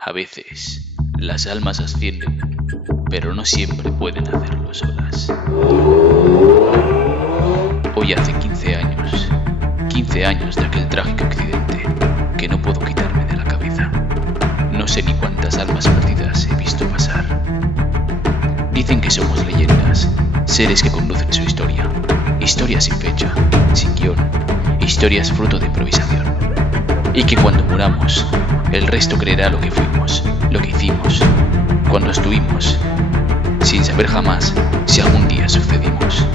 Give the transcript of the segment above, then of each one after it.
A veces, las almas ascienden, pero no siempre pueden hacerlo solas. Hoy hace 15 años de aquel trágico accidente que no puedo quitarme de la cabeza. No sé ni cuántas almas perdidas he visto pasar. Dicen que somos leyendas, seres que conducen su historia, historias sin fecha, sin guión, historias fruto de improvisación. Y que cuando muramos, el resto creerá lo que fuimos, lo que hicimos, cuando estuvimos, sin saber jamás si algún día sucedimos.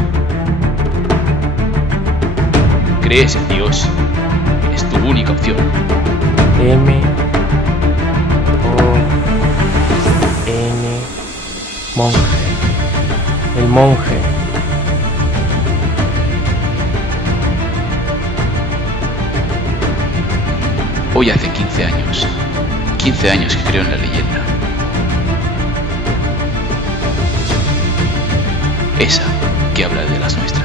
¿Crees en Dios? Es tu única opción. M-O-N Monje. El monje. Hoy hace 15 años que creo en la leyenda. Esa que habla de las nuestras.